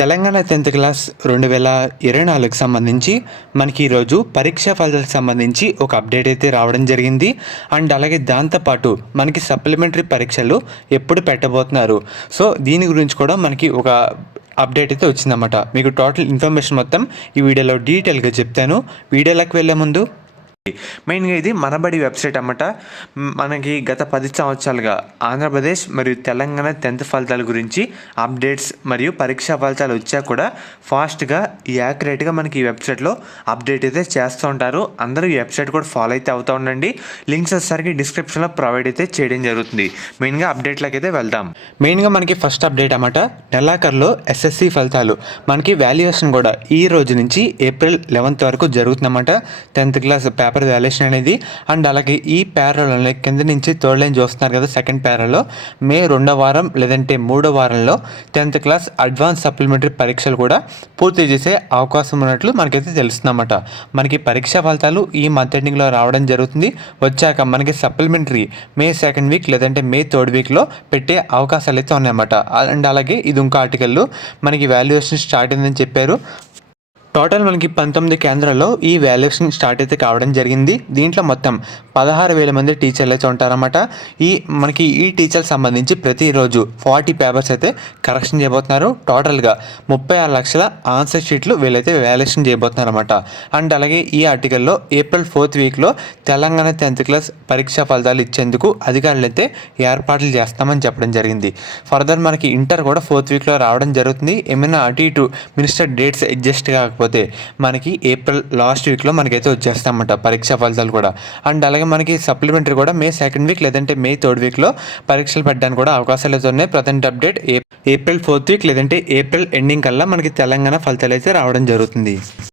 Telangana 10th class 2024కి సంబంధించి మనకి ఈరోజు పరీక్షా ఫలితాలకు సంబంధించి ఒక అప్డేట్ అయితే రావడం జరిగింది. అండ్ అలాగే దాంతోపాటు మనకి సప్లిమెంటరీ పరీక్షలు ఎప్పుడు పెట్టబోతున్నారు, సో దీని గురించి కూడా మనకి ఒక అప్డేట్ అయితే వచ్చిందన్నమాట. మీకు టోటల్ ఇన్ఫర్మేషన్ మొత్తం ఈ వీడియోలో డీటెయిల్గా చెప్తాను. వీడియోలోకి వెళ్ళే ముందు మెయిన్గా ఇది మనబడి వెబ్సైట్ అన్నమాట. మనకి గత 10 సంవత్సరాలుగా ఆంధ్రప్రదేశ్ మరియు తెలంగాణ 10th ఫలితాల గురించి అప్డేట్స్ మరియు పరీక్షా ఫలితాలు వచ్చా కూడా ఫాస్ట్గా యాక్యురేట్గా మనకి ఈ వెబ్సైట్లో అప్డేట్ అయితే చేస్తూ ఉంటారు. అందరూ ఈ వెబ్సైట్ కూడా ఫాలో అయితే అవుతూ ఉండండి. లింక్స్ వచ్చేసరికి డిస్క్రిప్షన్లో ప్రొవైడ్ అయితే చేయడం జరుగుతుంది. మెయిన్గా అప్డేట్లోకి అయితే వెళ్దాం. మెయిన్గా మనకి ఫస్ట్ అప్డేట్ అన్నమాట, నెలాఖరులో ఎస్ఎస్సి ఫలితాలు మనకి వాల్యుయేషన్ కూడా ఈ రోజు నుంచి ఏప్రిల్ 11th వరకు జరుగుతుందన్నమాట. 10th క్లాస్ పేపర్ వాల్యుయేషన్ అనేది. అండ్ అలాగే ఈ పేరాలో కింద నుంచి థర్డ్ లైన్ చూస్తున్నారు కదా, సెకండ్ పేరాలో మే 2వ వారం లేదంటే 3వ వారంలో 10th క్లాస్ అడ్వాన్స్ సప్లిమెంటరీ పరీక్షలు కూడా పూర్తి చేసే అవకాశం ఉన్నట్లు మనకైతే తెలుస్తుందన్నమాట. మనకి పరీక్షా ఫలితాలు ఈ మంత్ ఎండింగ్లో రావడం జరుగుతుంది. వచ్చాక మనకి సప్లిమెంటరీ మే 2nd వీక్ లేదంటే మే 3rd వీక్లో పెట్టే అవకాశాలు అయితే ఉన్నాయన్నమాట. అండ్ అలాగే ఇది ఇంకో ఆర్టికల్లో మనకి వాల్యుయేషన్ స్టార్ట్ అయిందని చెప్పారు. టోటల్ మనకి 19 కేంద్రాల్లో ఈ వాల్యుయేషన్ స్టార్ట్ అయితే కావడం జరిగింది. దీంట్లో మొత్తం 16,000 మంది టీచర్లు అయితే ఉంటారన్నమాట. మనకి ఈ టీచర్లకు సంబంధించి ప్రతిరోజు 40 పేపర్స్ అయితే కరెక్షన్ చేయబోతున్నారు. టోటల్గా 36 లక్షల ఆన్సర్ షీట్లు వీళ్ళైతే వాల్యుయేషన్ చేయబోతున్నారు అనమాట. అండ్ అలాగే ఈ ఆర్టికల్లో ఏప్రిల్ 4th వీక్లో తెలంగాణ 10th క్లాస్ పరీక్షా ఫలితాలు ఇచ్చేందుకు అధికారులు అయితే ఏర్పాట్లు చేస్తామని చెప్పడం జరిగింది. ఫర్దర్ మనకి ఇంటర్ కూడా 4th వీక్లో రావడం జరుగుతుంది. ఏమైనా అటు ఇటు మినిస్టర్ డేట్స్ అడ్జస్ట్ కాకపోతే మనకి ఏప్రిల్ లాస్ట్ వీక్లో మనకైతే వచ్చేస్తామన్నమాట పరీక్షా ఫలితాలు కూడా. అండ్ అలాగే మనకి సప్లిమెంటరీ కూడా మే 2nd వీక్ లేదంటే మే 3rd వీక్లో పరీక్షలు పెట్టడానికి కూడా అవకాశాలు అయితే ఉన్నాయి. Present update April 4th week లేదంటే ఏప్రిల్ ఎండింగ్ కల్లా మనకి తెలంగాణ ఫలితాలు అయితే రావడం జరుగుతుంది.